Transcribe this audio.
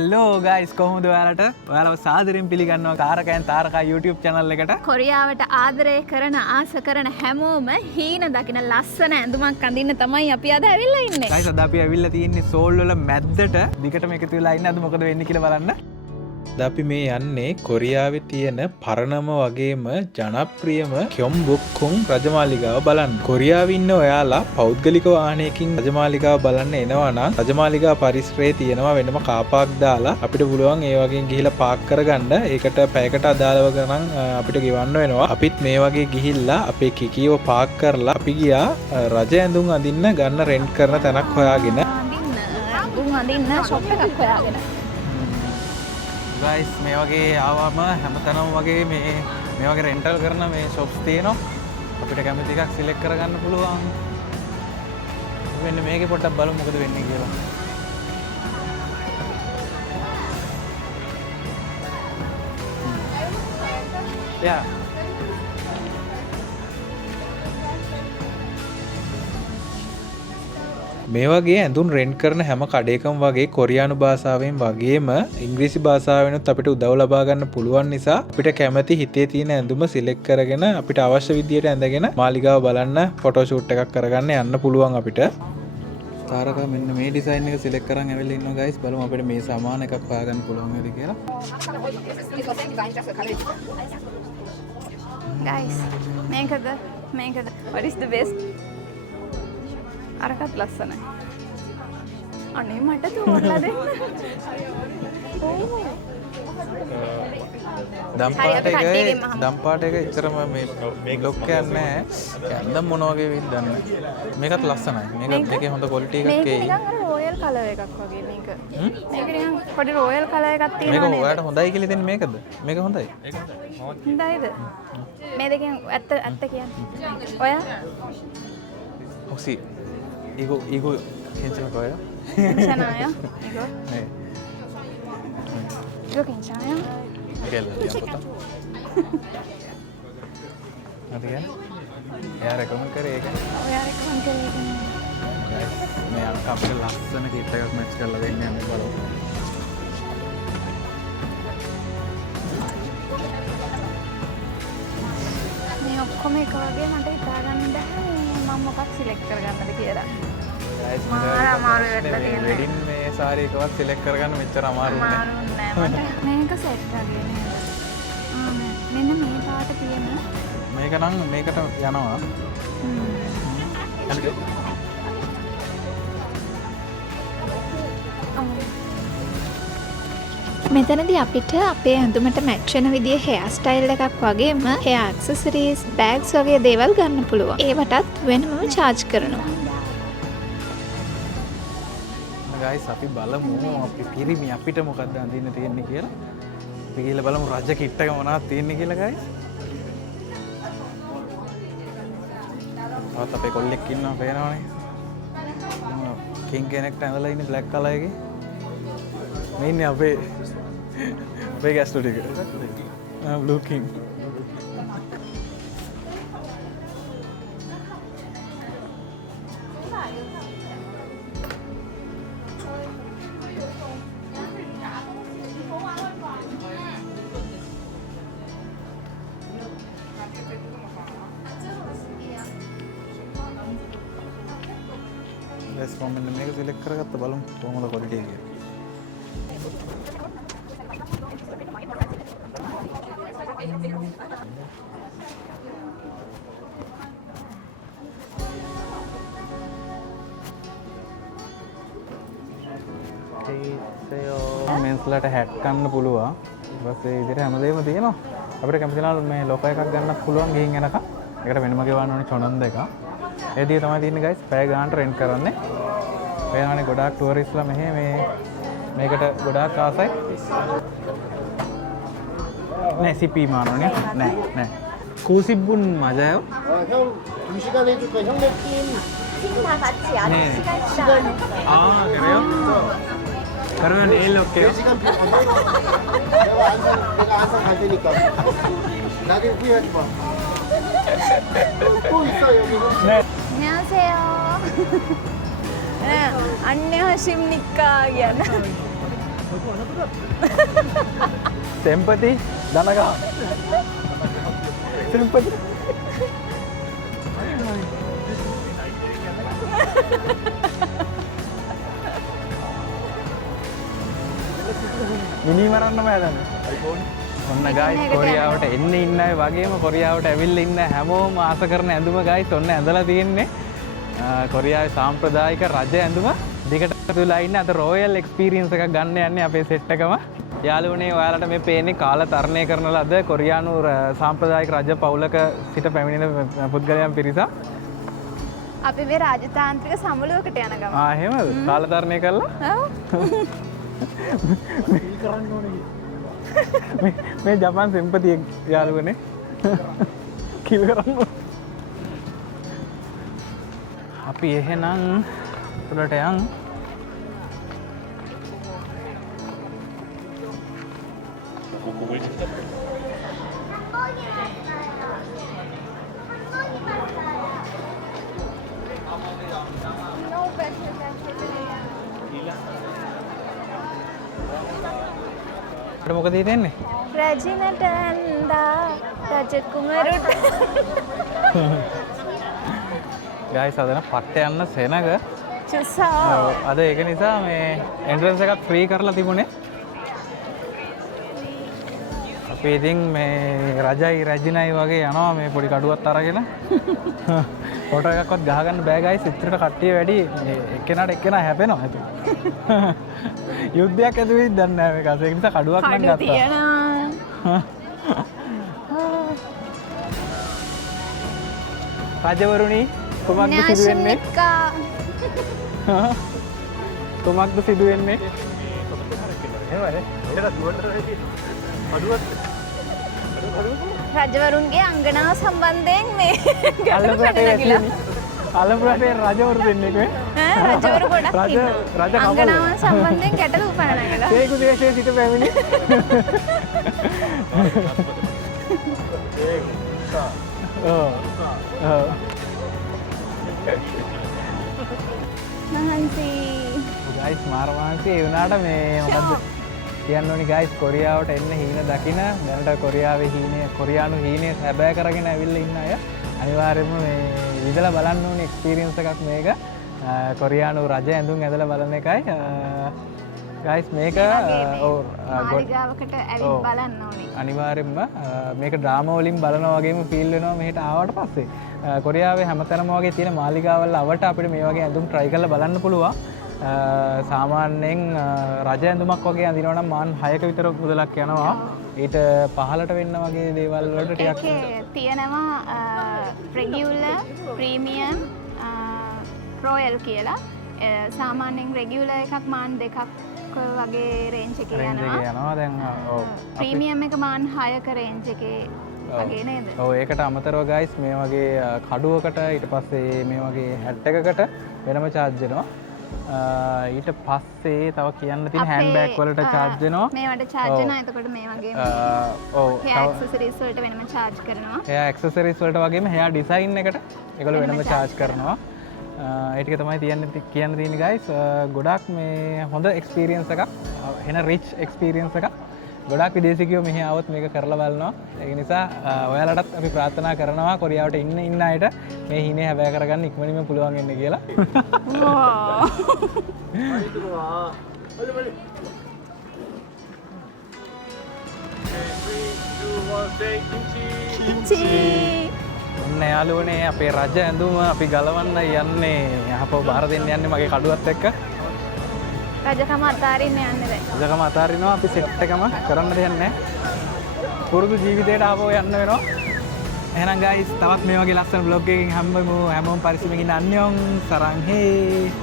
හෙල්ලෝ guys කොහොමද ඔයාලට? ඔයාලව සාදරයෙන් පිළිගන්නවා තාරකයන් තාරකා YouTube channel එකට. කොරියාවට ආදරය කරන ආස කරන හැමෝම හීන දකින ලස්සන ඇඳුමක් අඳින්න තමයි අපි අද ඇවිල්ලා ඉන්නේ. ගයිස් අද අපි ඇවිල්ලා තියෙන්නේ සෝල් වල මැද්දට දිගටම එකතු වෙලා ඉන්න. අද මොකද වෙන්නේ කියලා බලන්න. අපි මේ යන්නේ කොරියාවේ තියෙන පරණම වගේම ජනප්‍රියම කියොම්බොක්කුන් රජමාලිගාව බලන්න. කොරියාවේ ඉන්න ඔයාලා පෞද්ගලික වාහනයකින් රජමාලිගාව බලන්න එනවා නම් රජමාලිගාව පරිසරයේ තියෙනවා වෙනම කාපාක් දාලා අපිට පුළුවන් ඒ වගේ ගිහිල්ලා පාක් කරගන්න. ඒකට පැයකට අදාළව ගණන් අපිට ගෙවන්න වෙනවා. අපිත් මේ වගේ ගිහිල්ලා අපේ කිකියව පාක් කරලා අපි ගියා රජ ඇඳුම් අඳින්න ගන්න රෙන්ට් කරන තැනක් හොයාගෙන. අඳින්න ෂොප් එකක් හොයාගෙන. ගයිස් මේ වගේ ආවම හැමතැනම වගේ මේ වගේ රෙන්ටල් කරන මේ ෂොප්ස් තියෙනවා. අපිට කැමති එකක් සිලෙක්ට් කරගන්න පුළුවන්. මෙන්න මේකේ පොඩ්ඩක් බලමු මොකද වෙන්නේ කියලා. යා මේ වගේ ඇඳුම් රෙන්ට් කරන හැම කඩේකම වගේ කොරියානු භාෂාවෙන් වගේම ඉංග්‍රීසි භාෂාවෙනුත් අපිට උදව් ලබා ගන්න පුළුවන් නිසා අපිට කැමති හිතේ තියෙන ඇඳුම සිලෙක්ට් කරගෙන අපිට අවශ්‍ය විදියට ඇඳගෙන මාලිගාව බලන්න ෆොටෝ ෂූට් එකක් කරගන්න යන්න පුළුවන් අපිට. තාරකා මෙන්න මේ ඩිසයින් එක සිලෙක්ට් කරන් ඇවිල්ලා ඉන්නවා ගයිස්. බලමු අපිට මේ සමාන එකක් හොයාගන්න පුළුවන් වේද කියලා. ගයිස් මේකද what is the best? අරකට ලස්සනයි. අනේ මට තෝරලා දෙන්න. දම්පාට එක එච්චරම මේ ලොක් එකක් නැහැ. ඇඳම් මොන වගේ වෙයිද දන්නේ නැහැ. මේකත් ලස්සනයි. මේකේ හොඳ ක්වොලිටි එකක් එයි. මේක නිකන් රොයල් කලර් එකක් වගේ මේක. මේක නිකන් පොඩි රොයල් කලර් එකක් තියෙනවා නේද? මේක ඔයාලට හොඳයි කියලා දෙන්නේ මේකද? මේක හොඳයි. හොඳයිද? මේ දෙකෙන් ඇත්ත කියන්නේ. ඔයා? ඔක්සි 이거 괜찮을까요? 괜찮아요? 이거? 네. 이거 괜찮아요? अरे यार रेकमेंड करे एक ඔයා රෙකමන්ඩ් කරේ मैं आपका अपने लास्ट में कितना का मैच कर लगे मैं हमें बोलो මේ ඔක්කොම එක වගේ මට හිතා ගන්න බැහැ මම මොකක් සිලෙක්ට් කරගන්නද කියලා. අමාරු වෙලා තියෙනවා. වෙඩින් මේ සාරි එකවත් සිලෙක්ට් කරගන්න මෙච්චර අමාරු නෑ. මට මේක සෙට් වගේ නේද? මෙන්න මේ පාට තියෙන මේක නම් මේකට යනවා. හරිද? මෙතනදී අපිට අපේ ඇඳුමට මැච් වෙන විදිහේ හෙයාර් ස්ටයිල් එකක් වගේම හෙයාර් ඇක්සසරිස්, බෑග්ස් වගේ දේවල් ගන්න පුළුවන්. ඒවටත් වෙනම charge කරනවා. ගයිස් අපි බලමු අපි පිරිමි අපිට මොකක්ද අඳින්න තියෙන්නේ කියලා. අපි ගිහලා බලමු රජ කිට් එක මොනවද තියෙන්නේ කියලා ගයිස්. තාත් අපේ කොල්ලෙක් ඉන්නවා පේනවනේ. කිං කෙනෙක්ට ඇඳලා ඉන්නේ බ්ලැක් කලර් එකේ. මේ ඉන්නේ අපේ ගෑස්ට් ටික. බ්ලූ කිං. let's comment මේක සිලෙක්ට් කරගත්ත බලමු කොහොමද ක්වොලිටි එක කියලා. මෙන්ස්ලට හැට් ගන්න පුළුවන්. ඊපස්සේ ඒ විදිහට හැමදේම තියෙනවා. අපිට කැමති නම් මේ ලොකෝ එකක් ගන්නත් පුළුවන් ගිහින් එනකම්. ඒකට වෙනම ගෙවන්න ඕනේ චොනන්ද එක. ඒ දිගේ තමයි තියෙන්නේ ගයිස්. පැය ගානට රෙන්ට් කරන්නේ. වෙනවනේ ගොඩාක් ටුවරිස්ට්ලා මෙහෙ මේකට ගොඩාක් ආසයි. 네, CP 만 원이요? 네, 네. 90분 맞아요? 형 2시간 해줄까? 형 느낌 다 같이 아직 네. 시간 아, 그래요? 그러면 내일 올게요. 4시간 내가 안산 갈 테니까 나중에 후회하지 마. 또 있어 여기. 네. 안녕하세요. 네, 안녕하십니까? සෙම්පති දනගා සෙම්පති මිනි මරන්නම හදන්නේ. ඔන්න ගයිස් කොරියාවට එන්න ඉන්න අය වගේම කොරියාවට ඇවිල්ලා ඉන්න හැමෝම ආස කරන ඇඳුම ගයිස් ඔන්න ඇඳලා තියෙන්නේ. කොරියාවේ සාම්ප්‍රදායික රජ ඇඳුම දෙකට තුලා ඉන්න අත රොයල් එක්ස්පීරියන්ස් එකක් ගන්න යන්නේ අපේ සෙට් එකම. යාළුවනේ ඔයාලට මේ පේන්නේ කාල තරණය කරන ලද කොරියානු සාම්ප්‍රදායික රජ පවුලක සිට පැමිණෙන පුද්ගලයන් පිරිසක්. අපි මේ රාජතාන්ත්‍රික සමුළුවකට යන ගම. එහෙමද? කාල තරණය කළා? මේ ජපාන් සෙම්පතිය යාළුවනේ කිව කරන්න අපි එහෙනම් තුළට යන් මොකද හිතෙන්නේ? රජිනට ඇන්දා රජකුමරුට ගයිස් අදන පට්ට යන්න සෙනග චුසා අද ඒක නිසා මේ එන්ට්‍රන්ස් එකක් ෆ්‍රී කරලා තිබුණේ. අපි ඉතින් මේ රජයි රජිනයි වගේ යනවා මේ පොඩි කඩුවක් අරගෙන. ෆොටෝ එකක්වත් ගහගන්න බෑ ගයිස්. ඉතින් කට්ටිය වැඩි එක්කෙනාට එක්කෙනා හැපෙනවා හිතුව. යුද්ධයක් ඇති වෙයිද දන්නේ නැහැ මේක. ඒක නිසා කඩුවක් නම් ගත්තා. රජවරුනි කුමක්ද සිදු වෙන්නේ? කුමක්ද සිදු වෙන්නේ? එහෙමනේ. ඒක දුවන්න රැදී. කඩුවක් රජවරුන්ගේ අංගනාව සම්බන්ධයෙන් මේ අලපුරටේ රජවරු දෙන්නෙක් වේ. රජවරු ගොඩක් ඉන්නවා. රජ කමල. අංගනාව සම්බන්ධයෙන් ගැටලු උපන්න නගලා. තේකු දේශයේ සිට පැමිණි. මහන්සි. ගයිස් මාර මහන්සි ඒ වුණාට මේ මොකද්ද කියන්න ඕනි ගයිස් කොරියාවට එන්න හීන දකින දැනට කොරියාවේ හීනේ කොරියානු හීනේ හැබෑ කරගෙන ඇවිල්ලා ඉන්න අය අනිවාර්යයෙන්ම මේ විදලා බලන්න ඕනි එක්ස්පීරියන්ස් එකක් මේක. කොරියානු රජ ඇඳුම් ඇඳලා බලන එකයි. ගයිස් මේක මාලිගාවකට ඇවිත් බලන්න ඕනි. අනිවාර්යෙන්ම මේක ඩ්‍රාමා වලින් බලනවා වගේම ෆීල් වෙනවා මෙහෙට ආවට පස්සේ. කොරියාවේ හැමතැනම වගේ තියෙන මාලිගාවල් අවට අපිට මේ වගේ ඇඳුම් try කරලා බලන්න පුළුවන්. සාමාන්‍යයෙන් රජ ඇඳුමක් වගේ අඳිනවා නම් මාන් 6ක විතර මුදලක් යනවා. ඊට පහලට වෙන්න වගේ දේවල් වලට ටිකක් ඒකේ තියෙනවා රෙගියුලර්, ප්‍රීමියම්, රොයල් කියලා. සාමාන්‍යයෙන් රෙගියුලර් එකක් මාන් 2ක් වගේ රේන්ජ් එකේ යනවා. දැන් ඔව් ප්‍රීමියම් එක මාන් 6ක රේන්ජ් එකේ වගේ නේද? ඔව් ඒකට අමතරව ගයිස් මේ වගේ කඩුවකට ඊට පස්සේ මේ වගේ හැට් එකකට වෙනම charge වෙනවා. ඊට පස්සේ තව කියන්න තියෙන හෑන්ඩ් බෑග් වලට charge වෙනවා. මේවට charge වෙනවා. එතකොට මේ වගේ ඔව් hair accessories වලට වෙනම charge කරනවා. hair accessories වලට වගේම hair design එකට ඒගොල්ලෝ වෙනම charge කරනවා. ඒ ටික තමයි කියන්න තියෙන්නේ guys. ගොඩක් මේ හොඳ experience එකක්. එන rich experience එකක්. ගොඩක් විදේශිකයෝ මෙහි આવොත් මේක කරලා බලනවා. ඒ නිසා ඔයාලටත් අපි ප්‍රාර්ථනා කරනවා කොරියාවට ඉන්න අයට මේ හීනේ හැබෑ කරගන්න ඉක්මනින්ම පුළුවන් වෙන්න කියලා. ඔන්න යාළුවනේ අපේ රජ ඇඳුම අපි ගලවන්න යන්නේ. යහපව බාර දෙන්න යන්නේ මගේ කඩුවත් එක්ක. රජකම අතාරින්න යන්නේ දැන්. රජකම අතාරිනවා අපි සෙට් එකම කරන්න දෙයක් නැහැ. පුරුදු ජීවිතයට ආපහු යන්න වෙනවා. එහෙනම් guys තවත් මේ වගේ ලස්සන vlog එකකින් හැමෝම පරිස්සමෙන් ඉන්න අන්‍යෝන් සරං හේ